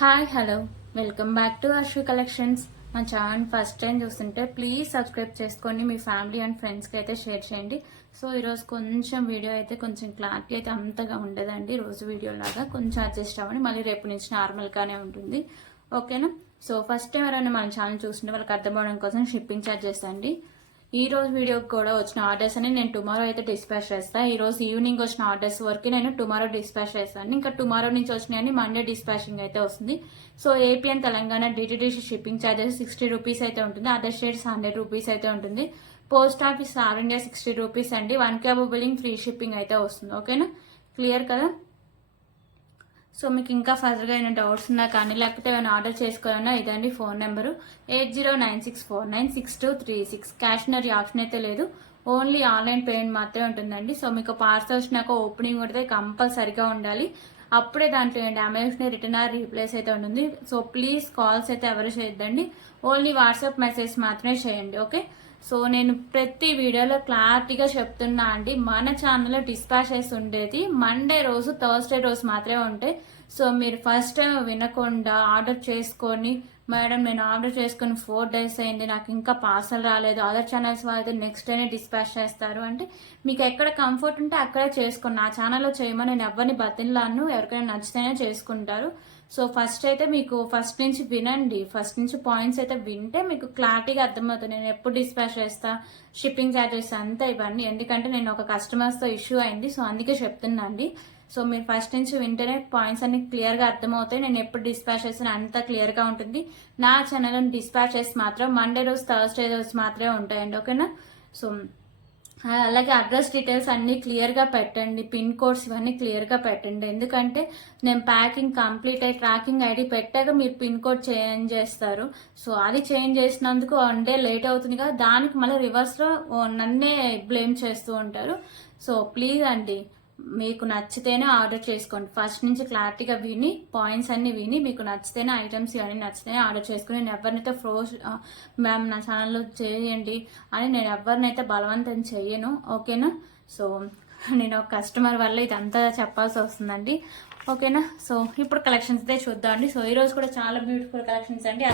Hi hello welcome back to Arshu collections. మా channel first time చూస్తుంటే please subscribe చేసుకోండి. మీ ఫ్యామిలీ అండ్ ఫ్రెండ్స్కి అయితే షేర్ చేయండి. సో ఈరోజు కొంచెం వీడియో అయితే కొంచెం క్లారిటీ అయితే అంతగా ఉండదండి. రోజు వీడియో లాగా కొంచెం అడ్జస్ట్ అవ్వండి. మళ్ళీ రేపు నుంచి నార్మల్గానే ఉంటుంది, ఓకేనా? సో ఫస్ట్ టైం ఎవరైనా మన ఛానల్ చూస్తుంటే వాళ్ళకి అర్థం అవ్వడం కోసం షిప్పింగ్ ఛార్జెస్ అండి. ఈ రోజు వీడియోకి కూడా వచ్చిన ఆర్డర్స్ అని నేను టుమారో అయితే డిస్పాచ్ చేస్తాను. ఈ రోజు ఈవినింగ్ వచ్చిన ఆర్డర్స్ వరకు నేను టుమారో డిస్పాచ్ చేస్తాను. ఇంకా టుమారో నుంచి వచ్చినాయని మండే డిస్పాచింగ్ అయితే వస్తుంది. So AP and Telangana DTDC shipping charges 60 rupees అయితే ఉంటుంది. అదర్ స్టేట్స్ 100 రూపీస్ అయితే ఉంటుంది. Post office all India 60 rupees అండి. 1 క్యాబ్ బిల్లింగ్ ఫ్రీ షిప్పింగ్ అయితే వస్తుంది, ఓకేనా? క్లియర్ కదా? సో మీకు ఇంకా ఫర్దర్గా ఏమైనా డౌట్స్ ఉన్నా కానీ లేకపోతే ఏమైనా ఆర్డర్ చేసుకోవాలన్నా ఇదండి phone number 8096496236. Cash on option అయితే లేదు, ఓన్లీ ఆన్లైన్ పేమెంట్ మాత్రమే ఉంటుందండి. సో మీకు పార్సల్ వచ్చినాక ఓపెనింగ్ ఉంటే కంపల్సరిగా ఉండాలి. అప్పుడే దాంట్లో డ్యామేజ్ రిటర్న్ ఆర్ రీప్లేస్ అయితే ఉంటుంది. సో ప్లీజ్ కాల్స్ అయితే ఎవరు చేయొద్దండి, ఓన్లీ వాట్సాప్ మెసేజ్ మాత్రమే చేయండి, ఓకే? సో నేను ప్రతి వీడియోలో క్లారిటీగా చెప్తున్నా అండి. మన ఛానల్లో డిస్పాచెస్ ఉండేది మండే రోజు, థర్స్డే రోజు మాత్రమే ఉంటాయి. సో మీరు ఫస్ట్ టైం వినకుండా ఆర్డర్ చేసుకొని, మేడం నేను ఆర్డర్ చేసుకుని 4 days అయింది, నాకు ఇంకా పార్సల్ రాలేదు, అదర్ ఛానల్స్ వాళ్ళు నెక్స్ట్ డేనే డిస్పాచ్ చేస్తారు అంటే మీకు ఎక్కడ కంఫర్ట్ ఉంటే అక్కడే చేసుకోండి. నా ఛానల్లో చేయమని నేను ఎవరిని బతిలాను, ఎవరికైనా నచ్చితేనే చేసుకుంటారు. సో ఫస్ట్ అయితే మీకు ఫస్ట్ నుంచి వినండి, ఫస్ట్ నుంచి పాయింట్స్ అయితే వింటే మీకు క్లారిటీగా అర్థమవుతుంది. నేను ఎప్పుడు డిస్పాచ్ చేస్తా, షిప్పింగ్ ఛార్జెస్ అంతా ఇవన్నీ, ఎందుకంటే నేను ఒక కస్టమర్స్తో ఇష్యూ అయింది. సో అందుకే చెప్తున్నా అండి. సో మీరు ఫస్ట్ నుంచి వింటేనే పాయింట్స్ అన్ని క్లియర్గా అర్థమవుతాయి. నేను ఎప్పుడు డిస్పాచ్ చేసినా అంత క్లియర్గా ఉంటుంది. నా ఛానల్లో డిస్పాచెస్ మాత్రం మండే రోజు, థర్స్డే రోజు మాత్రమే ఉంటాయండి, ఓకేనా? సో అలాగే అడ్రస్ డీటెయిల్స్ అన్ని క్లియర్గా పెట్టండి, పిన్ కోడ్స్ ఇవన్నీ క్లియర్గా పెట్టండి. ఎందుకంటే నేను ప్యాకింగ్ కంప్లీట్ అయ్యి ట్రాకింగ్ ఐడి పెట్టాక మీరు పిన్ కోడ్ చేంజ్ చేస్తారు. సో అది చేంజ్ చేసినందుకు 1 day లేట్ అవుతుంది కదా, దానికి మళ్ళీ రివర్స్లో నన్నే బ్లేమ్ చేస్తూ ఉంటారు. సో ప్లీజ్ అండి, మీకు నచ్చితేనే ఆర్డర్ చేసుకోండి. ఫస్ట్ నుంచి క్లారిటీగా విని పాయింట్స్ అన్ని విని మీకు నచ్చితేనే ఐటమ్స్ ఇవన్నీ నచ్చితేనే ఆర్డర్ చేసుకుని, నేను ఎవరినైతే మ్యామ్ నా ఛానల్లో చేయండి అని నేను ఎవరినైతే బలవంతం చెయ్యను, ఓకేనా? సో నేను ఒక కస్టమర్ వల్ల ఇదంతా చెప్పాల్సి వస్తుందండి, ఓకేనా? సో ఇప్పుడు కలెక్షన్స్ అయితే చూద్దాం అండి. సో ఈరోజు కూడా చాలా బ్యూటిఫుల్ కలెక్షన్స్ అండి.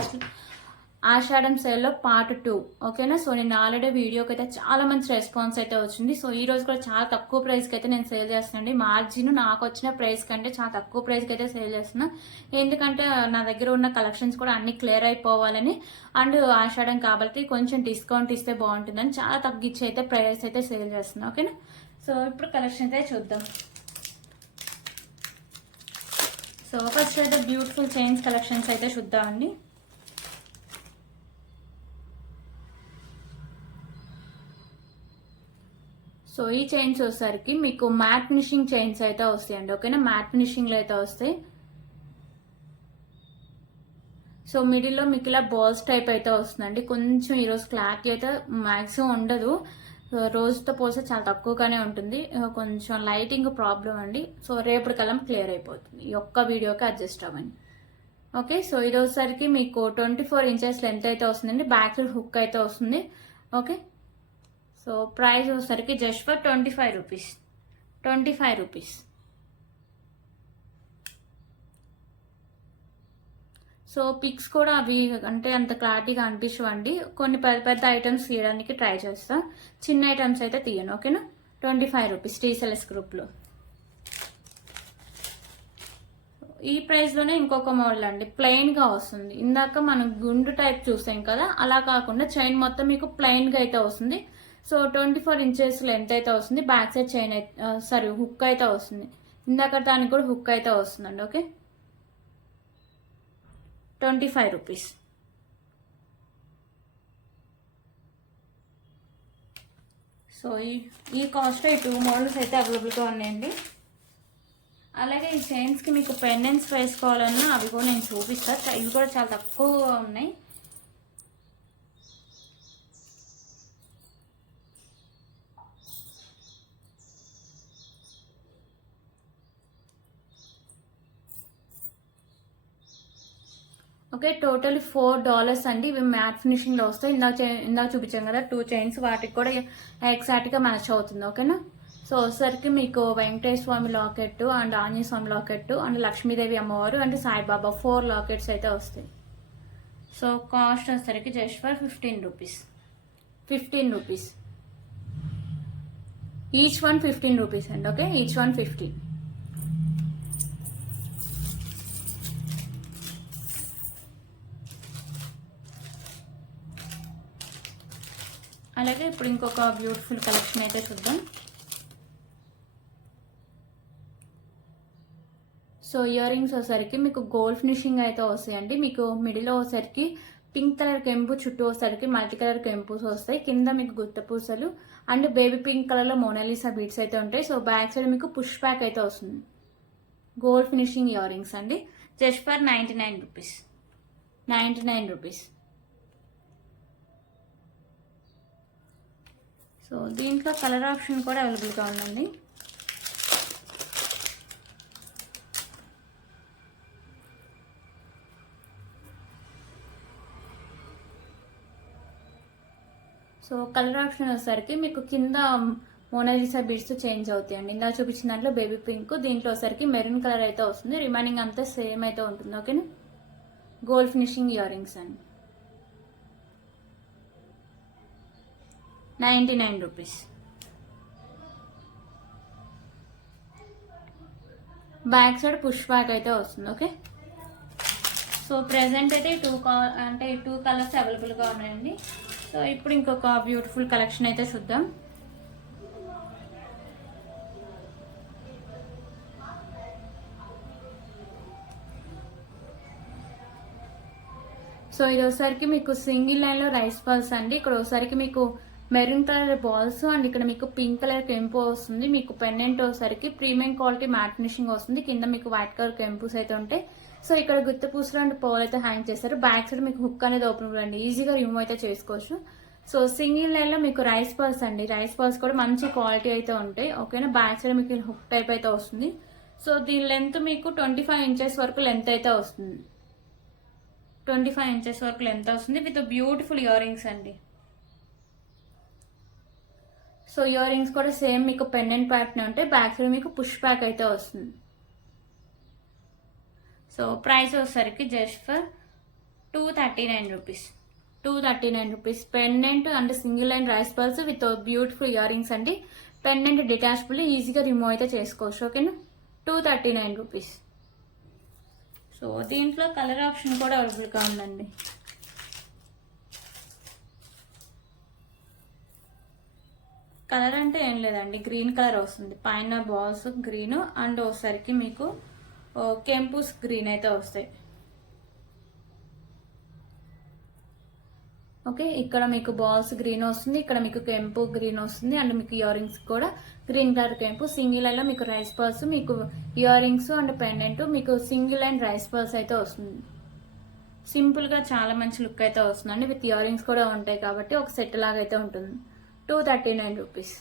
ఆషాఢం సేల్లో పార్ట్ 2, ఓకేనా? సో నేను ఆల్రెడీ వీడియోకి అయితే చాలా మంచి రెస్పాన్స్ అయితే వచ్చింది. సో ఈ రోజు కూడా చాలా తక్కువ ప్రైస్కి అయితే నేను సేల్ చేస్తున్నాను. మార్జిన్ నాకు వచ్చిన ప్రైస్ కంటే చాలా తక్కువ ప్రైస్కి అయితే సేల్ చేస్తున్నా. ఎందుకంటే నా దగ్గర ఉన్న కలెక్షన్స్ కూడా అన్ని క్లియర్ అయిపోవాలని, అండ్ ఆషాఢం కాబట్టి కొంచెం డిస్కౌంట్ ఇస్తే బాగుంటుందని చాలా తగ్గించి అయితే ప్రైస్ అయితే సేల్ చేస్తున్నా, ఓకేనా? సో ఇప్పుడు కలెక్షన్ అయితే చూద్దాం. సో ఫస్ట్ అయితే బ్యూటిఫుల్ చైన్స్ కలెక్షన్స్ అయితే చూద్దామండి. సో ఈ చైన్స్ వచ్చేసరికి మీకు మ్యాట్ ఫినిషింగ్ చైన్స్ అయితే వస్తాయండి, ఓకేనా? మ్యాట్ ఫినిషింగ్లో అయితే వస్తాయి. సో మిడిల్లో మీకు ఇలా బాల్స్ టైప్ అయితే వస్తుందండి. కొంచెం ఈరోజు క్లారిటీ అయితే మ్యాక్సిమం ఉండదు, రోజుతో పోస్తే చాలా తక్కువగానే ఉంటుంది. కొంచెం లైటింగ్ ప్రాబ్లం అండి. సో రేపటి కలం క్లియర్ అయిపోతుంది, ఈ ఒక్క వీడియోకి అడ్జస్ట్ అవ్వండి, ఓకే? సో ఇది వచ్చేసరికి మీకు 24 inches లెంత్ అయితే వస్తుందండి. బ్యాక్ సైడ్ హుక్ అయితే వస్తుంది, ఓకే? సో ప్రైస్ వచ్చేసరికి just for 25 rupees. 25 rupees. So pics కూడా అవి అంటే అంత క్లారిటీగా అనిపించవండి. కొన్ని పెద్ద పెద్ద ఐటమ్స్ తీయడానికి ట్రై చేస్తా, చిన్న ఐటమ్స్ అయితే తీయను, ఓకేనా? 25 రూపీస్ టీసెల్ఎస్ గ్రూప్లో. ఈ ప్రైస్లోనే ఇంకొక మోడల్ అండి, ప్లెయిన్గా వస్తుంది. ఇందాక మనం గుండు టైప్ చూసాం కదా, అలా కాకుండా చైన్ మొత్తం మీకు ప్లెయిన్గా అయితే వస్తుంది. సో 24 inches లెంత్ అయితే వస్తుంది. బ్యాక్ సైడ్ చైన్ అయితే హుక్ అయితే వస్తుంది. ఇందాక దానికి కూడా హుక్ అయితే వస్తుందండి, ఓకే? 25 రూపీస్. సో ఈ కాస్ట్లో ఈ 2 మోడల్స్ అయితే అవైలబుల్గా ఉన్నాయండి. అలాగే ఈ చైన్స్కి మీకు పెండెంట్స్ వేసుకోవాలన్నా అవి కూడా నేను చూపిస్తాను. ఇవి కూడా చాలా తక్కువగా ఉన్నాయి. ఓకే, టోటల్ $4 అండి. ఇవి మ్యాట్ ఫినిషింగ్లో వస్తాయి. ఇందాక చూపించాం కదా 2 చైన్స్, వాటికి కూడా ఎగ్జాక్ట్గా మ్యాచ్ అవుతుంది, ఓకేనా? సో వచ్చేసరికి మీకు Venkateswara Swamy locket and Anjaneya Swamy locket and Lakshmidevi అమ్మవారు అండ్ సాయిబాబా 4 లాకెట్స్ అయితే వస్తాయి. సో కాస్ట్ వచ్చేసరికి just for 15 rupees. 15 rupees each one 15 rupees అండి. Okay, each one 15. అలాగే ఇప్పుడు ఇంకొక బ్యూటిఫుల్ కలెక్షన్ అయితే చూద్దాం. సో ఇయర్ రింగ్స్ వచ్చేసరికి మీకు గోల్డ్ ఫినిషింగ్ అయితే వస్తాయండి. మీకు మిడిల్లో వచ్చేసరికి పింక్ కలర్ కెంపు, చుట్టూ వచ్చేసరికి మల్టీ కలర్ కెంపుస్ వస్తాయి. కింద మీకు గుత్త పూసలు అండ్ బేబీ పింక్ కలర్లో మోనాలిసా బీడ్స్ అయితే ఉంటాయి. సో బ్యాక్ సైడ్ మీకు పుష్ బ్యాక్ అయితే వస్తుంది. గోల్డ్ ఫినిషింగ్ ఇయర్ రింగ్స్ అండి, just for 99 rupees. 99 rupees. So దీంట్లో కలర్ ఆప్షన్ కూడా అవైలబుల్గా ఉందండి. సో కలర్ ఆప్షన్ వచ్చేసరికి మీకు కింద మోనాలిసా బీడ్స్ చేంజ్ అవుతాయండి. ఇందా చూపించిన దాంట్లో బేబీ పింక్, దీంట్లో వచ్చేసరికి మెరూన్ కలర్ అయితే వస్తుంది. రిమైనింగ్ అంతా సేమ్ అయితే ఉంటుంది. ఓకేనా, గోల్డ్ ఫినిషింగ్ ఇయర్ రింగ్స్ అండి, 99 rupees. Back side push back అయితే వస్తుంది. ఓకే, సో ప్రెసెంట్ అయితే టూ కలర్స్ అవైలబుల్గా ఉన్నాయండి. సో ఇప్పుడు ఇంకొక బ్యూటిఫుల్ కలెక్షన్ అయితే చూద్దాం. సో ఇది ఒకసారికి మీకు సింగిల్ లైన్లో రైస్ బాల్స్ అండి. ఇక్కడ ఒకసారికి మీకు మెరూన్ కలర్ బాల్స్ అండ్ ఇక్కడ మీకు పింక్ కలర్ కెంపు వస్తుంది. మీకు పెండెంట్ ఒకసారికి ప్రీమియం క్వాలిటీ మ్యాట్ ఫినిషింగ్ వస్తుంది. కింద మీకు వైట్ కలర్ కెంపుస్ అయితే ఉంటాయి. సో ఇక్కడ గుత్త పూసలు అండ్ పోల్ అయితే హ్యాంగ్ చేస్తారు. బ్యాక్ సైడ్ మీకు హుక్ అనేది ఓపెన్ అండి, ఈజీగా రిమూవ్ అయితే చేసుకోవచ్చు. సో సింగిల్ లైన్ లో మీకు రైస్ బాల్స్ అండి. రైస్ బాల్స్ కూడా మంచి క్వాలిటీ అయితే ఉంటాయి. ఓకేనా, బ్యాక్ సైడ్ మీకు హుక్ టైప్ అయితే వస్తుంది. సో దీని లెంత్ మీకు 25 ఇంచెస్ వరకు లెంత్ అయితే వస్తుంది. 25 ఇంచెస్ వరకు లెంత్ వస్తుంది విత్ బ్యూటిఫుల్ ఇయర్ రింగ్స్ అండి. సో ఇయర్ రింగ్స్ కూడా సేమ్ మీకు పెండెంట్ ప్యాటర్న్ ఉంటాయి. బ్యాక్ సైడ్ మీకు పుష్ బ్యాక్ అయితే వస్తుంది. సో ప్రైస్ వచ్చేసరికి just for 239 rupees. 239 rupees. Pendant and single line rice balls with beautiful ear rings అండి. పెండెంట్ డిటాచబుల్, ఈజీగా రిమూవ్ అయితే చేసుకోవచ్చు. ఓకేనా, 239 రూపీస్. సో దీంట్లో కలర్ ఆప్షన్ కూడా అవైలబుల్గా ఉందండి. కలర్ అంటే ఏం లేదండి, గ్రీన్ కలర్ వస్తుంది. పైన బాల్స్ గ్రీన్ అండ్ ఒకసారికి మీకు కెంపుస్ గ్రీన్ అయితే వస్తాయి. ఓకే, ఇక్కడ మీకు బాల్స్ గ్రీన్ వస్తుంది, ఇక్కడ మీకు కెంపు గ్రీన్ వస్తుంది అండ్ మీకు ఇయర్ రింగ్స్ కూడా గ్రీన్ కలర్ కెంపు. సింగిల్ లైన్ లో మీకు రైస్ బాల్స్, మీకు ఇయర్ రింగ్స్ అండ్ పెండెంట్ మీకు సింగిల్ లైన్ రైస్ బాల్స్ అయితే వస్తుంది. సింపుల్ గా చాలా మంచి లుక్ అయితే వస్తుందండి. విత్ ఇయర్ రింగ్స్ కూడా ఉంటాయి కాబట్టి ఒక సెట్ లాగా అయితే ఉంటుంది. 239 రూపీస్.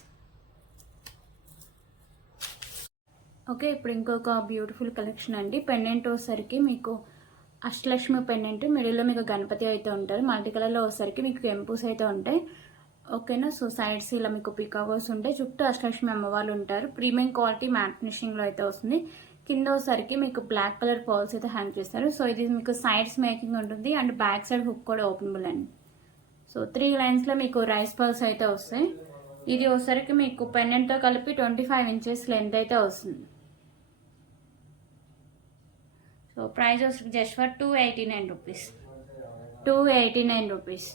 ఓకే, ఇప్పుడు ఇంకొక బ్యూటిఫుల్ కలెక్షన్ అండి. పెండెంట్ వచ్చేసరికి మీకు అష్టలక్ష్మి పెండెంట్, మిడిల్లో మీకు గణపతి అయితే ఉంటారు. మల్టీ కలర్లో వచ్చేసరికి మీకు కెంపుస్ అయితే ఉంటాయి. ఓకేనా, సో సైడ్స్ ఇలా మీకు పికాగోస్ ఉంటాయి. చుట్టూ అష్టలక్ష్మి అమ్మవాళ్ళు ఉంటారు. ప్రీమియం క్వాలిటీ మ్యాట్ ఫినిషింగ్లో అయితే వస్తుంది. కింద వచ్చేసరికి మీకు బ్లాక్ కలర్ పర్ల్స్ అయితే హ్యాంగ్ చేస్తారు. సో ఇది మీకు సైడ్స్ మేకింగ్ ఉంటుంది అండ్ బ్యాక్ సైడ్ హుక్ కూడా ఓపెనబుల్ అండి. సో 3 లైన్స్లో మీకు రైస్ పర్ల్స్ అయితే వస్తాయి. ఇది వచ్చేసరికి మీకు పెండెంట్తో కలిపి 25 ఇంచెస్ లెంత్ అయితే వస్తుంది. సో ప్రైస్ వచ్చి just for 289 rupees. 289 rupees.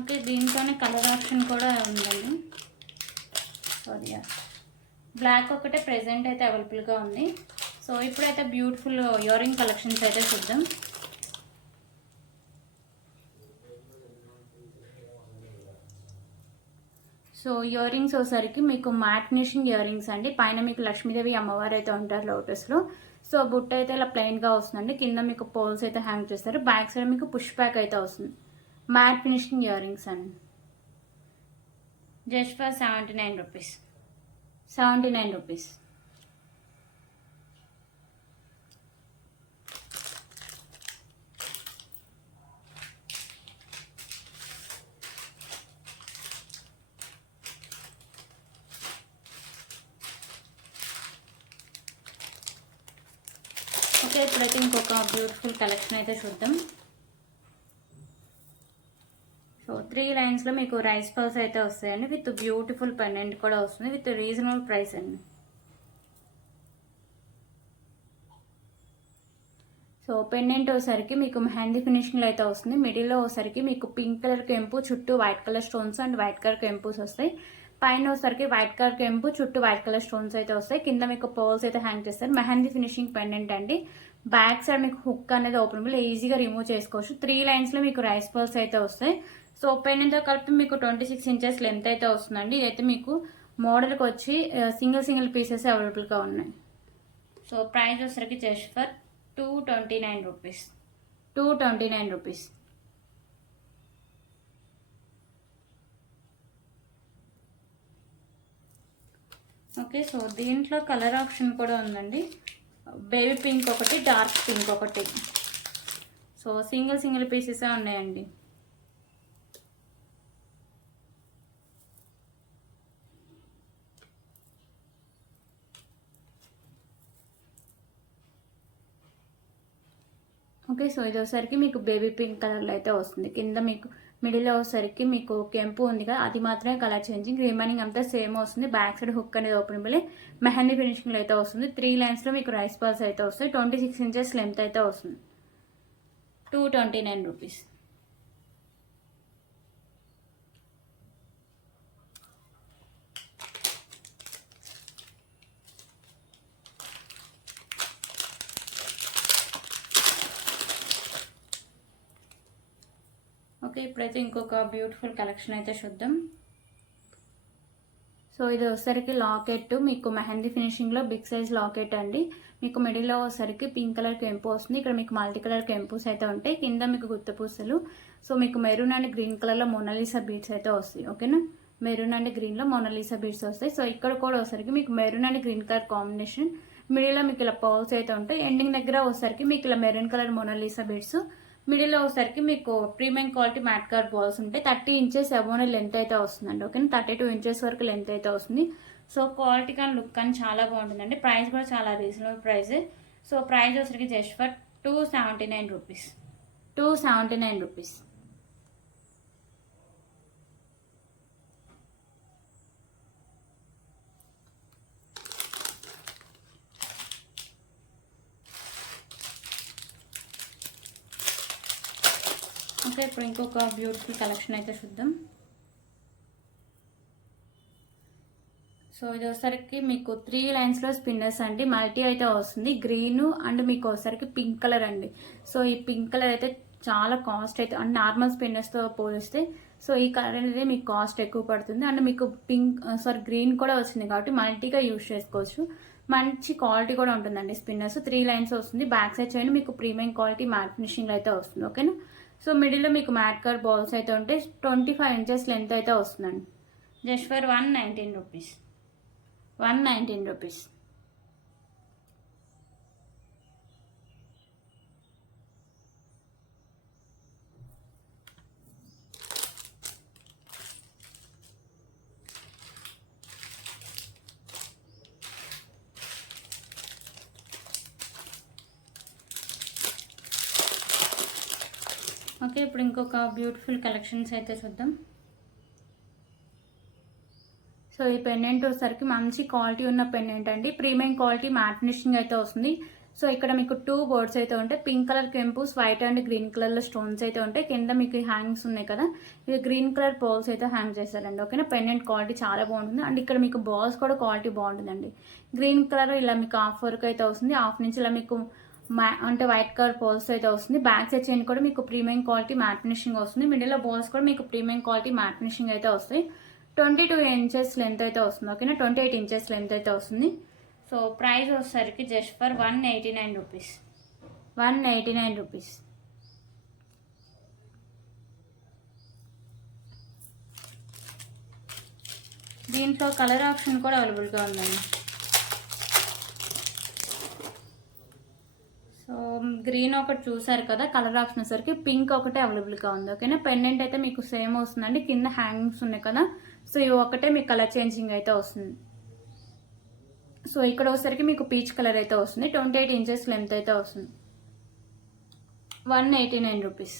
Okay, దీంట్లోనే కలర్ ఆప్షన్ కూడా ఉందండి. సారీ, బ్లాక్ ఒకటే ప్రెజెంట్ అయితే అవైలబుల్గా ఉంది. సో ఇప్పుడైతే బ్యూటిఫుల్ ఇయర్ రింగ్ కలెక్షన్స్ అయితే చూద్దాం. సో ఇయర్ రింగ్స్ వచ్చేసరికి మీకు మ్యాట్ ఫినిషింగ్ ఇయర్ రింగ్స్ అండి. పైన మీకు లక్ష్మీదేవి అమ్మవారు అయితే ఉంటారు లోటస్లో. సో బుట్ట అయితే ఇలా ప్లెయిన్గా వస్తుందండి. కింద మీకు పోల్స్ అయితే హ్యాంగ్ చేస్తారు. బ్యాక్ సైడ్ మీకు పుష్ బ్యాక్ అయితే వస్తుంది. మ్యాట్ ఫినిషింగ్ ఇయర్ రింగ్స్ అండి, just for 79 rupees. 79 rupees. Okay, ఇప్పుడైతే ఇంకొక బ్యూటిఫుల్ కలెక్షన్ అయితే చూద్దాం. సో 3 లైన్స్లో మీకు రైస్ పర్ల్స్ అయితే వస్తాయండి, విత్ బ్యూటిఫుల్ పెండెంట్ కూడా వస్తుంది, విత్ రీజనబుల్ ప్రైస్ అండి. సో పెండెంట్ వచ్చేసరికి మీకు మెహందీ ఫినిషింగ్లో అయితే వస్తుంది. మిడిల్లో వచ్చేసరికి మీకు పింక్ కలర్ కెంపు, చుట్టూ white colour stones and white colour కెంపుస్ వస్తాయి. పైన వచ్చేసరికి వైట్ కలర్ కెంపు, చుట్టూ వైట్ కలర్ స్టోన్స్ అయితే వస్తాయి. కింద మీకు పర్ల్స్ అయితే హ్యాంగ్ చేస్తారు. మెహందీ ఫినిషింగ్ పెండెంట్ అండి. బ్యాక్ సైడ్ మీకు హుక్ అనేది ఓపెనబుల్, ఈజీగా రిమూవ్ చేసుకోవచ్చు. 3 లైన్స్లో మీకు రైస్ పర్ల్స్ అయితే వస్తాయి. సో పెండెంట్తో కలిపి మీకు 26 ఇంచెస్ లెంత్ అయితే వస్తుందండి. ఇదైతే మీకు మోడల్కి వచ్చి సింగిల్ పీసెస్ అవైలబుల్గా ఉన్నాయి. సో ప్రైస్ వచ్చేసరికి just for 229 rupees. 229 rupees. Okay, so దీంట్లో కలర్ ఆప్షన్ కూడా ఉందండి. బేబీ పింక్ ఒకటి, డార్క్ పింక్ ఒకటి. సో సింగిల్ పీసెస్ ఉన్నాయండి. ఓకే, సో ఇది వచ్చేసరికి మీకు బేబీ పింక్ కలర్లో అయితే వస్తుంది. కింద మీకు మిడిల్లో వచ్చేసరికి మీకు కెంపు ఉంది కదా, అది మాత్రమే కలర్ చేంజింగ్, రిమైనింగ్ అంతా సేమ్ వస్తుంది. బ్యాక్ సైడ్ హుక్ అనేది ఓపెనబుల్, మెహందీ ఫినిషింగ్లో అయితే వస్తుంది. 3 లైన్స్లో మీకు రైస్ పర్ల్స్ అయితే వస్తాయి. 26 ఇంచెస్ లెంత్ అయితే వస్తుంది. 229 రూపీస్. ఓకే, ఇప్పుడైతే ఇంకొక బ్యూటిఫుల్ కలెక్షన్ అయితే చూద్దాం. సో ఇది వచ్చేసరికి లాకెట్, మీకు మెహందీ ఫినిషింగ్లో బిగ్ సైజ్ లాకెట్ అండి. మీకు మిడిల్లో వచ్చేసరికి పింక్ కలర్ కెంపు వస్తుంది. ఇక్కడ మీకు మల్టీ కలర్ కెంపుస్ అయితే ఉంటాయి. కింద మీకు గుత్త పూసలు. సో మీకు మెరూన్ అండ్ గ్రీన్ కలర్లో మోనాలిసా బీడ్స్ అయితే వస్తాయి. ఓకేనా, మెరూన్ అండ్ గ్రీన్లో మోనాలిసా బీడ్స్ వస్తాయి. సో ఇక్కడ కూడా వచ్చేసరికి మీకు maroon and green colour combination. మిడిల్లో మీకు ఇలా పర్ల్స్ అయితే ఉంటాయి. ఎండింగ్ దగ్గర వచ్చేసరికి మీకు ఇలా మెరూన్ కలర్ మోనాలిసా బీడ్స్. మిడిల్లో వచ్చేసరికి మీకు premium quality matte card balls ఉంటాయి. 30 ఇంచెస్ అబోనే లెంత్ అయితే వస్తుందండి. ఓకేనా, 32 ఇంచెస్ వరకు లెంత్ అయితే వస్తుంది. సో క్వాలిటీ కానీ లుక్ కానీ చాలా బాగుంటుందండి. ప్రైస్ కూడా చాలా రీజనబుల్ ప్రైస్. సో ప్రైస్ వచ్చేసరికి just for 279 rupees. 279 rupees. Okay, ఇప్పుడు ఇంకొక బ్యూటిఫుల్ కలెక్షన్ అయితే చూద్దాం. సో ఇది వచ్చేసరికి మీకు 3 లైన్స్లో స్పిన్నర్స్ అండి. మల్టీ అయితే వస్తుంది. గ్రీన్ అండ్ మీకు వచ్చేసరికి పింక్ కలర్ అండి. సో ఈ పింక్ కలర్ అయితే చాలా కాస్ట్ అయితే, అండ్ నార్మల్ స్పిన్నర్స్తో పోలిస్తే సో ఈ కలర్ అనేది మీకు కాస్ట్ ఎక్కువ పడుతుంది. అండ్ మీకు గ్రీన్ కూడా వచ్చింది కాబట్టి మల్టీగా యూజ్ చేసుకోవచ్చు. మంచి క్వాలిటీ కూడా ఉంటుందండి స్పిన్నర్స్. 3 లైన్స్ వస్తుంది. బ్యాక్ సైడ్ చేయండి మీకు ప్రీమియం క్వాలిటీ మ్యాట్ ఫినిషింగ్ అయితే వస్తుంది. ఓకేనా, సో మిడిల్లో మీకు మ్యాట్ కార్డ్ బాల్స్ అయితే ఉంటాయి. 25 ఇంచెస్ లెంత్ అయితే వస్తుందండి. Just for 119 rupees. 119 rupees. Okay, ఇప్పుడు ఇంకొక బ్యూటిఫుల్ కలెక్షన్స్ అయితే చూద్దాం. సో ఈ పెండెంట్ వచ్చేసరికి మంచి క్వాలిటీ ఉన్న పెండెంట్ అండి. ప్రీమియం క్వాలిటీ మ్యాట్ ఫినిషింగ్ అయితే వస్తుంది. సో ఇక్కడ మీకు 2 బోర్డ్స్ అయితే ఉంటాయి. పింక్ కలర్ కెంపుస్, వైట్ అండ్ గ్రీన్ కలర్లో స్టోన్స్ అయితే ఉంటాయి. కింద మీకు హ్యాంగ్స్ ఉన్నాయి కదా, ఇది గ్రీన్ కలర్ పోల్స్ అయితే హ్యాంగ్ చేస్తారండి. ఓకేనా, పెండెంట్ క్వాలిటీ చాలా బాగుంటుంది. అండ్ ఇక్కడ మీకు బాల్స్ కూడా క్వాలిటీ బాగుంటుందండి. గ్రీన్ కలర్ ఇలా మీకు హాఫ్ వరకు అయితే వస్తుంది. హాఫ్ నుంచి ఇలా మీకు అంటే వైట్ కలర్ పోల్స్ అయితే వస్తుంది. బ్యాక్ సైడ్ చైన్ కూడా మీకు ప్రీమియం క్వాలిటీ మ్యాట్ ఫినిషింగ్ వస్తుంది. మిడిల్లో బాల్స్ కూడా మీకు ప్రీమియం క్వాలిటీ మ్యాట్ ఫినిషింగ్ అయితే వస్తాయి. 22 ఇంచెస్ లెంత్ అయితే వస్తుంది. ఓకేనా, 28 ఇంచెస్ లెంత్ అయితే వస్తుంది. సో ప్రైస్ వచ్చేసరికి జస్ట్ ఫర్ 189 రూపీస్. 189 రూపీస్. దీంట్లో కలర్ ఆప్షన్ కూడా అవైలబుల్గా ఉందండి. సో గ్రీన్ ఒకటి చూసారు కదా, కలర్ ఆప్షన్ వచ్చేసరికి పింక్ ఒకటే అవైలబుల్గా ఉంది. ఓకేనా, పెండెంట్ అయితే మీకు సేమ్ వస్తుందండి. కింద హ్యాంగింగ్స్ ఉన్నాయి కదా, సో ఇవి ఒకటే మీకు కలర్ చేంజింగ్ అయితే వస్తుంది. సో ఇక్కడ వచ్చేసరికి మీకు పీచ్ కలర్ అయితే వస్తుంది. 28 ఇంచెస్ లెంత్ అయితే వస్తుంది. 189 రూపీస్.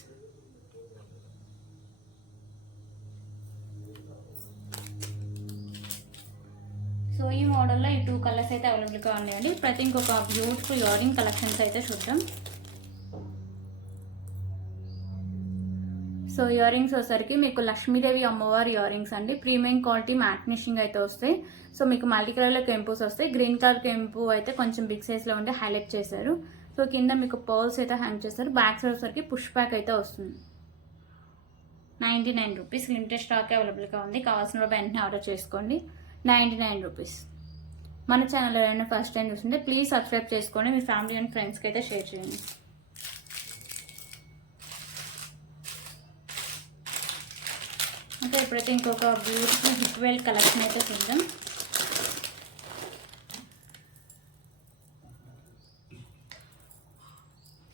సో ఈ మోడల్లో ఈ 2 కలర్స్ అయితే అవైలబుల్గా ఉన్నాయండి. ప్రతి ఇంకొక బ్యూటిఫుల్ ఇయరింగ్ కలెక్షన్స్ అయితే చూద్దాం. సో ఇయర్ రింగ్స్ వచ్చేసరికి మీకు లక్ష్మీదేవి అమ్మవారి ఇయర్ రింగ్స్ అండి. ప్రీమియం క్వాలిటీ మ్యాట్ ఫినిషింగ్ అయితే వస్తాయి. సో మీకు మల్టీ కలర్లో కెంపుస్ వస్తాయి. గ్రీన్ కలర్ కెంపు అయితే కొంచెం బిగ్ సైజ్లో ఉండి హైలైట్ చేశారు. సో కింద మీకు పర్ల్స్ అయితే హ్యాంగ్ చేస్తారు. బ్యాక్ సైడ్ వచ్చేసరికి పుష్ బ్యాక్ అయితే వస్తుంది. 99 రూపీస్. లిమిటెడ్ స్టాక్ అవైలబుల్గా ఉంది. కావాల్సిన వెంటనే ఆర్డర్ చేసుకోండి. 99 రూపీస్. మన ఛానల్ ఏదైనా ఫస్ట్ టైం చూస్తుంటే ప్లీజ్ సబ్స్క్రైబ్ చేసుకోండి. మీ ఫ్యామిలీ అండ్ ఫ్రెండ్స్కి అయితే షేర్ చేయండి. ఓకే, ఇప్పుడైతే ఇంకొక బ్యూటిఫుల్ హిప్ వెల్ కలెక్షన్ అయితే చూద్దాం.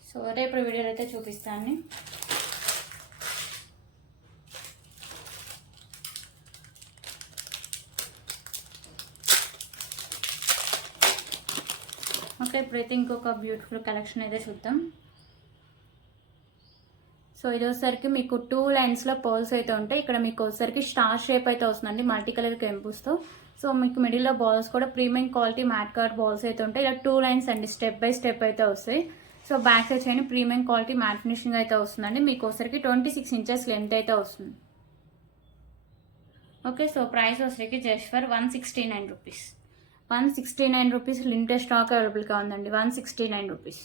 సో రేపు వీడియోలో అయితే చూపిస్తాను. ఓకే, ఇప్పుడైతే ఇంకొక బ్యూటిఫుల్ కలెక్షన్ అయితే చూద్దాం. సో ఇది వచ్చేసరికి మీకు 2 లైన్స్లో పర్ల్స్ అయితే ఉంటాయి. ఇక్కడ మీకు వచ్చేసరికి స్టార్ షేప్ అయితే వస్తుందండి మల్టీ కలర్ కెంపుస్తో. సో మీకు మిడిల్లో బాల్స్ కూడా premium quality matte card balls అయితే ఉంటాయి. ఇలా 2 లైన్స్ అండి, స్టెప్ బై స్టెప్ అయితే వస్తాయి. So back side chain premium quality matte finishing అయితే వస్తుందండి. మీకు వచ్చేసరికి 26 ఇంచెస్ లెంత్ అయితే వస్తుంది. ఓకే, సో ప్రైస్ వచ్చేసరికి just for 169 rupees. 169 rupees. Limited stock అవైలబుల్గా ఉందండి. 169 రూపీస్.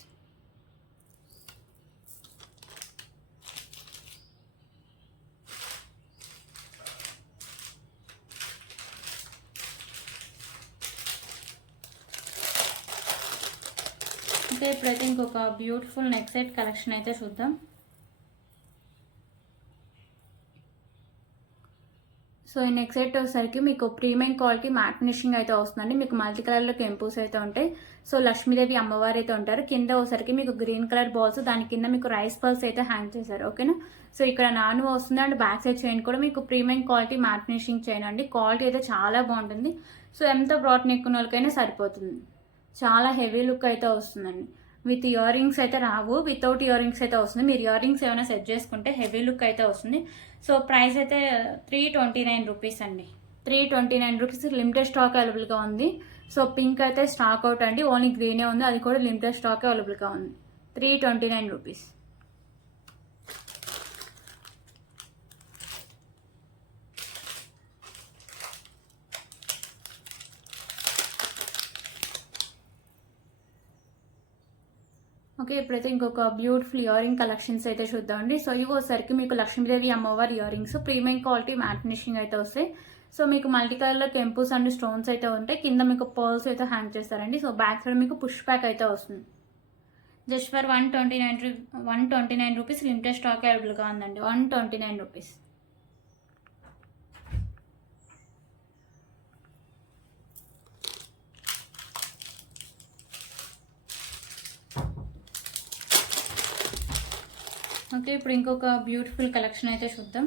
ఓకే, ఇప్పుడైతే ఇంకొక బ్యూటిఫుల్ నెక్ సెట్ కలెక్షన్ అయితే చూద్దాం. సో ఈ నెక్ సెట్ వచ్చేసరికి మీకు ప్రీమియం క్వాలిటీ మ్యాట్ ఫినిషింగ్ అయితే వస్తుందండి. మీకు మల్టీ కలర్లో కెంపుస్ అయితే ఉంటాయి. సో లక్ష్మీదేవి అమ్మవారు అయితే ఉంటారు. కింద వచ్చేసరికి మీకు గ్రీన్ కలర్ బాల్స్, దాని కింద మీకు రైస్ పర్ల్స్ అయితే హ్యాంగ్ చేశారు. ఓకేనా. సో ఇక్కడ నాను వస్తుంది అండ్ బ్యాక్ సైడ్ చైన్ కూడా మీకు premium quality matte finishing chain అండి. క్వాలిటీ అయితే చాలా బాగుంటుంది. సో ఎంత బ్రాడ్ నెక్ ఉన్న వాళ్ళకైనా సరిపోతుంది. చాలా హెవీ లుక్ అయితే వస్తుందండి. విత్ ఇయర్ రింగ్స్ అయితే రావు, వితౌట్ ఇయర్ రింగ్స్ అయితే వస్తుంది. మీరు ఇయర్ రింగ్స్ ఏమైనా సెట్ చేసుకుంటే హెవీ లుక్ అయితే వస్తుంది. సో ప్రైస్ అయితే 329 రూపీస్ అండి. 329 రూపీస్. లిమిటెడ్ స్టాక్ అవైలబుల్గా ఉంది. సో పింక్ అయితే స్టాక్ అవుట్ అండి, ఓన్లీ గ్రీనే ఉంది. అది కూడా లిమిటెడ్ స్టాక్ అవైలబుల్గా ఉంది. 329 రూపీస్. ఓకే, ఇప్పుడైతే ఇంకొక బ్యూటిఫుల్ ఇయర్ రింగ్ కలెక్షన్స్ అయితే చూద్దామండి. సో ఇవి వచ్చేసరికి మీకు లక్ష్మీదేవి అమ్మవారి ear rings premium quality matte finishing అయితే వస్తాయి. సో మీకు మల్టీ కలర్లో కెంపుస్ అండ్ స్టోన్స్ అయితే ఉంటాయి. కింద మీకు పర్ల్స్ అయితే హ్యాంగ్ చేస్తారండి. సో బ్యాక్ సైడ్ మీకు పుష్ బ్యాక్ అయితే వస్తుంది. Just for 129 rupees. Limited stock అవైలబుల్గా ఉందండి. 129 రూపీస్. ఓకే, ఇప్పుడు ఇంకొక బ్యూటిఫుల్ కలెక్షన్ అయితే చూద్దాం.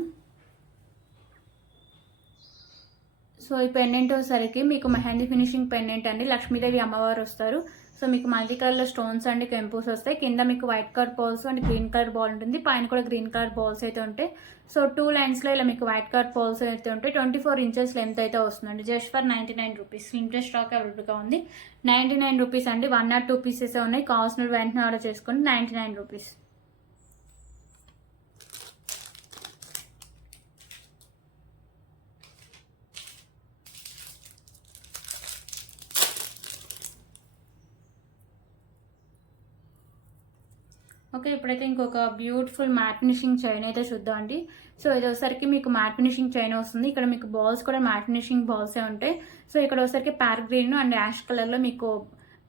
సో ఈ పెండెంట్ వచ్చేసరికి మీకు మెహందీ ఫినిషింగ్ పెండెంట్ అండి. లక్ష్మీదేవి అమ్మవారు వస్తారు. సో మీకు మల్టీ కలర్లో స్టోన్స్ అండి కెంపుస్ వస్తాయి. కింద మీకు white colour balls and green colour ball ఉంటుంది. పైన కూడా గ్రీన్ కలర్ బాల్స్ అయితే ఉంటాయి. సో 2 లైన్స్లో ఇలా మీకు వైట్ కలర్ బాల్స్ అయితే ఉంటాయి. 24 ఇంచెస్ లెంత్ అయితే వస్తుందండి. Just for 99 rupees. Limited stock అవైలబుల్గా ఉంది. 99 రూపీస్ అండి. 1 or 2 పీసెస్ ఉన్నాయి. కావాల్సిన వెంటనే ఆర్డర్ చేసుకోండి. 99 రూపీస్. ఓకే, ఇప్పుడైతే ఇంకొక బ్యూటిఫుల్ మ్యాట్ ఫినిషింగ్ చైన్ అయితే చూద్దామండి. సో ఇది వచ్చేసరికి మీకు మ్యాట్ ఫినిషింగ్ చైన్ వస్తుంది. ఇక్కడ మీకు బాల్స్ కూడా మ్యాట్ ఫినిషింగ్ బాల్సే ఉంటాయి. సో ఇక్కడ వచ్చేసరికి ప్యారెట్ గ్రీన్ అండ్ యాష్ కలర్లో మీకు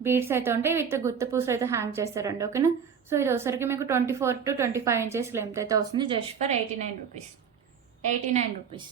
బీడ్స్ అయితే ఉంటాయి. విత్ గుత్త పూసలు అయితే హ్యాంగ్ చేస్తారండి. ఓకేనా. సో ఇది వచ్చేసరికి మీకు 24 to 25 ఇంచెస్ లెంత్ అయితే వస్తుంది. Just for 89 rupees. 89 rupees.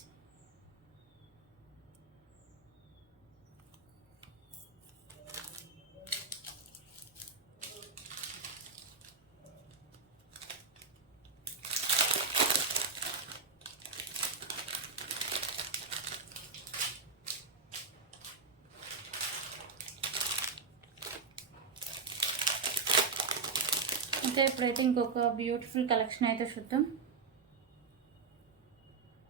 Okay, ఇప్పుడైతే ఇంకొక బ్యూటిఫుల్ కలెక్షన్ అయితే చూద్దాం.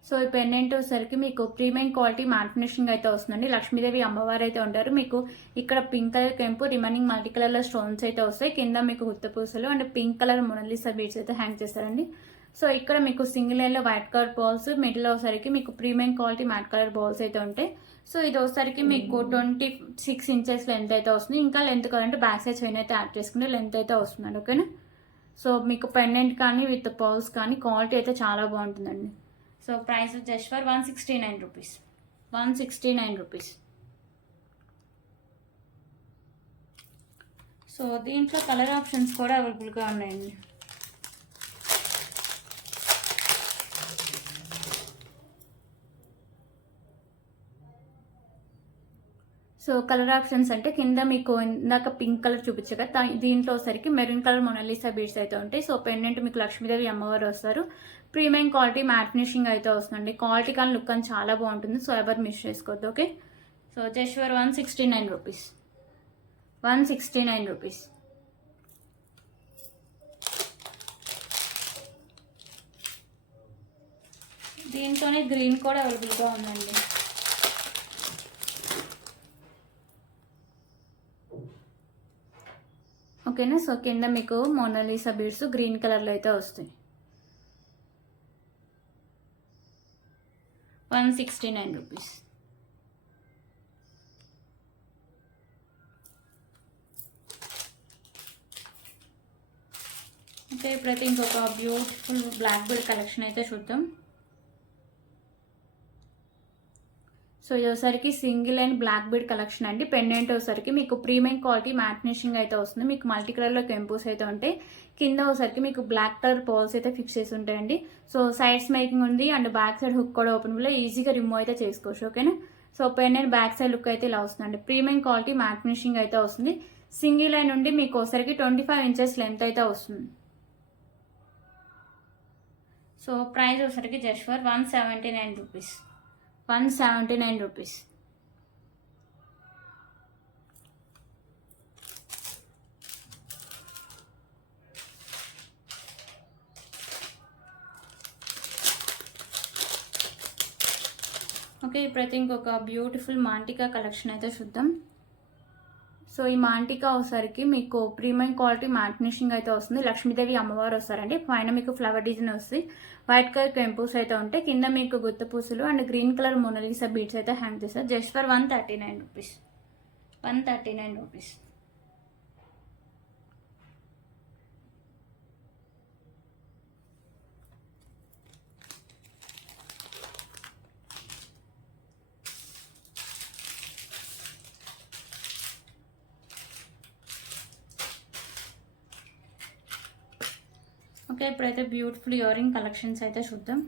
సో ఈ పెండెంట్ వచ్చేసరికి మీకు ప్రీమియం క్వాలిటీ మ్యాట్ ఫినిషింగ్ అయితే వస్తుందండి. లక్ష్మీదేవి అమ్మవారు అయితే ఉంటారు. మీకు ఇక్కడ పింక్ కలర్ కెంపు, రిమైనింగ్ మల్టీ కలర్లో స్టోన్స్ అయితే వస్తాయి. కింద మీకు గుత్తపూసలు and pink colour Mona Lisa beads అయితే హ్యాంగ్ చేస్తారండి. సో ఇక్కడ మీకు సింగిల్ లైన్లో వైట్ కలర్ బాల్స్, మిడిల్లో వచ్చేసరికి మీకు premium quality matte colour balls అయితే ఉంటాయి. సో ఇది వచ్చేసరికి మీకు 26 ఇంచెస్ లెంత్ అయితే వస్తుంది. ఇంకా లెంత్ కావాలంటే బ్యాక్ సైడ్ చైన్ అయితే యాడ్ చేసుకుంటే లెంత్ అయితే వస్తుందండి. ఓకేనా. సో మీకు పెండెంట్ కానీ విత్ పర్ల్స్ కానీ క్వాలిటీ అయితే చాలా బాగుంటుందండి. So price just for 169 rupees. 169 rupees. So దీంట్లో కలర్ ఆప్షన్స్ కూడా అవైలబుల్గా ఉన్నాయండి. సో కలర్ ఆప్షన్స్ అంటే కింద మీకు ఇందాక పింక్ కలర్ చూపించగా దీంట్లో సరికి మెరూన్ కలర్ మొనాలిసా బీడ్స్ అయితే ఉంటాయి. సో పెండెంట్ మీకు లక్ష్మీదేవి అమ్మవారు వస్తారు. ప్రీమియం క్వాలిటీ మ్యాట్ ఫినిషింగ్ అయితే వస్తుందండి. క్వాలిటీ కానీ లుక్ అని చాలా బాగుంటుంది. సో ఎవరు మిస్ చేసుకోవద్దు. Okay. So just for 169 rupees. 169 rupees. దీంట్లోనే గ్రీన్ కూడా అవైలబుల్గా ఉందండి. ఓకేనా. సో కింద మీకు మోనాలిసా బీడ్స్ గ్రీన్ కలర్లో అయితే వస్తాయి. 169 రూపీస్. ఓకే, ఇప్పుడైతే ఇంకొక బ్యూటిఫుల్ బ్లాక్ బీడ్ కలెక్షన్ అయితే చూద్దాం. సో ఇది ఒకసారికి single and black bead collection అండి. పెండెంట్ ఒకసారికి మీకు ప్రీమియం క్వాలిటీ మ్యాట్ ఫినిషింగ్ అయితే వస్తుంది. మీకు మల్టీ కలర్లో కెంపోస్ అయితే ఉంటాయి. కింద ఒకసారికి మీకు బ్లాక్ కలర్ పర్ల్స్ అయితే ఫిక్స్ చేసి ఉంటాయండి. సో సైడ్స్ మేకింగ్ ఉంది అండ్ బ్యాక్ సైడ్ హుక్ కూడా ఓపెన్ వల్ల ఈజీగా రిమూవ్ అయితే చేసుకోవచ్చు. ఓకేనా. So pendant back side look అయితే ఇలా వస్తుందండి. ప్రీమియం క్వాలిటీ మ్యాట్ ఫినిషింగ్ అయితే వస్తుంది. సింగిల్ లైన్ నుండి మీకు ఒకసారికి 25 ఇంచెస్ లెంత్ అయితే వస్తుంది. సో ప్రైస్ ఒకసారికి just for 179 rupees. 179 rupees. Okay, ఇప్పుడైతే ఇంకొక బ్యూటిఫుల్ మాంటికా కలెక్షన్ అయితే చూద్దాం. సో ఈ మాంటికా ఒకసారికి మీకు ప్రీమియం క్వాలిటీ మ్యాట్ ఫినిషింగ్ అయితే వస్తుంది. లక్ష్మీదేవి అమ్మవారు వస్తారండి. పైన మీకు ఫ్లవర్ డిజైన్ వస్తుంది. వైట్ కలర్ కెంపూస్ అయితే ఉంటాయి. కింద మీకు గుత్త పూసలు and green colour Mona Lisa beads అయితే హ్యాంగ్ చేస్తారు. Just for 139 rupees. 139 rupees. Okay, ఇప్పుడైతే బ్యూటిఫుల్ ఇయర్ రింగ్ కలెక్షన్స్ అయితే చూద్దాం.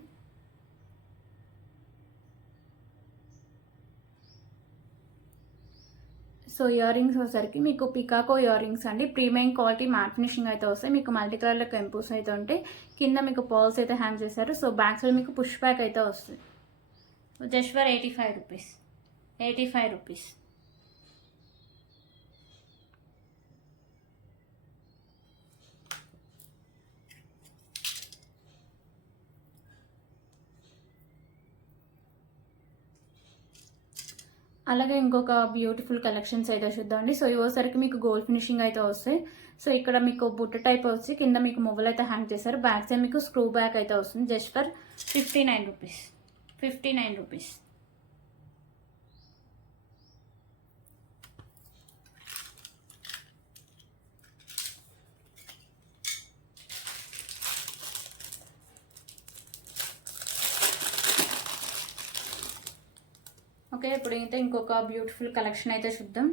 సో ఇయర్ రింగ్స్ వచ్చేసరికి మీకు పికాకో ఇయర్ రింగ్స్ అండి. ప్రీమియం క్వాలిటీ మ్యాట్ ఫినిషింగ్ అయితే వస్తాయి. మీకు మల్టీ కలర్లో కెంపూస్ అయితే ఉంటాయి. కింద మీకు పర్ల్స్ అయితే హ్యాంగ్ చేశారు. సో బ్యాక్ సైడ్ మీకు పుష్ బ్యాక్ అయితే వస్తుంది. Just for 85 rupees. 85 రూపీస్. అలాగే ఇంకొక బ్యూటిఫుల్ కలెక్షన్స్ అయితే చూద్దామండి. సో ఇవోసరికి మీకు గోల్డ్ ఫినిషింగ్ అయితే వస్తాయి. సో ఇక్కడ మీకు బుట్ట టైప్ వచ్చి కింద మీకు మొబైల్ అయితే హ్యాంగ్ చేశారు. బ్యాక్ సైడ్ మీకు స్క్రూ బ్యాక్ అయితే వస్తుంది. Just for 59 rupees. 59 rupees. Okay, ఇప్పుడు అయితే ఇంకొక బ్యూటిఫుల్ కలెక్షన్ అయితే చూద్దాం.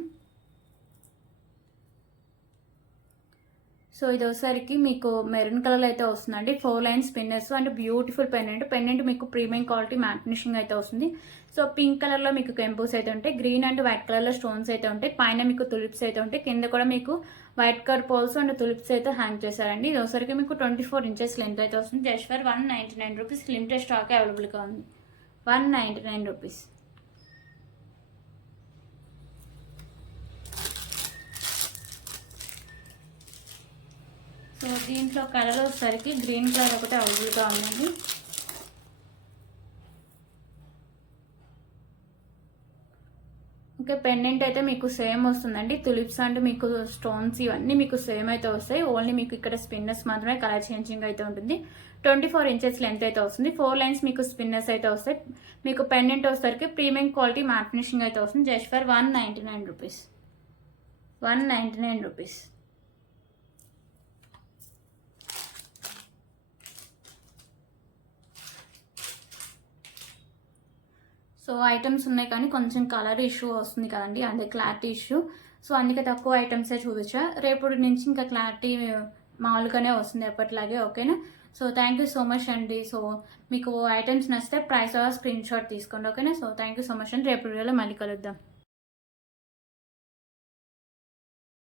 సో ఇది వచ్చేసరికి మీకు మెరూన్ కలర్ అయితే వస్తుందండి. 4 line spinners and beautiful pendant మీకు ప్రీమియం క్వాలిటీ మ్యాట్ ఫినిషింగ్ అయితే వస్తుంది. సో పింక్ కలర్లో మీకు కెంపోస్ అయితే ఉంటాయి. గ్రీన్ అండ్ వైట్ కలర్లో స్టోన్స్ అయితే ఉంటాయి. పైన మీకు తులిప్స్ అయితే ఉంటాయి. కింద కూడా మీకు white colour poles and tulips అయితే హ్యాంగ్ చేశారండి. ఇది ఒకసారికి మీకు 24 ఇంచెస్ లెంత్ అయితే వస్తుంది. Just for 199 rupees. Limited stock అవైలబుల్గా ఉంది. 199 రూపీస్. సో దీంట్లో కలర్ వచ్చేసరికి గ్రీన్ కలర్ ఒకటి అవైలబుల్గా ఉందండి. ఓకే, పెండెంట్ అయితే మీకు సేమ్ వస్తుందండి. తులిప్స్ అంటే మీకు స్టోన్స్ ఇవన్నీ మీకు సేమ్ అయితే వస్తాయి. ఓన్లీ మీకు ఇక్కడ స్పిన్నర్స్ మాత్రమే కలర్ చేంజింగ్ అయితే ఉంటుంది. 24 ఇంచెస్ లెంత్ అయితే వస్తుంది. 4 లైన్స్ మీకు స్పిన్నర్స్ అయితే వస్తాయి. మీకు పెండెంట్ వచ్చేసరికి ప్రీమియం క్వాలిటీ మ్యాట్ ఫినిషింగ్ అయితే వస్తుంది. Just for 199 rupees. 199 rupees. So items ఉన్నాయి కానీ కొంచెం కలర్ ఇష్యూ వస్తుంది కదండి, అదే క్లారిటీ ఇష్యూ. సో అందుకే తక్కువ ఐటమ్సే చూపించా. రేపటి నుంచి ఇంకా క్లారిటీ మామూలుగానే వస్తుంది ఎప్పటిలాగే. ఓకేనా? So thank you so much అండి. సో మీకు ఐటమ్స్ నచ్చితే ప్రైస్ స్క్రీన్ షాట్ తీసుకోండి. ఓకేనా? So thank you so much అండి. రేపు వీడియోలో మళ్ళీ కలుద్దాం.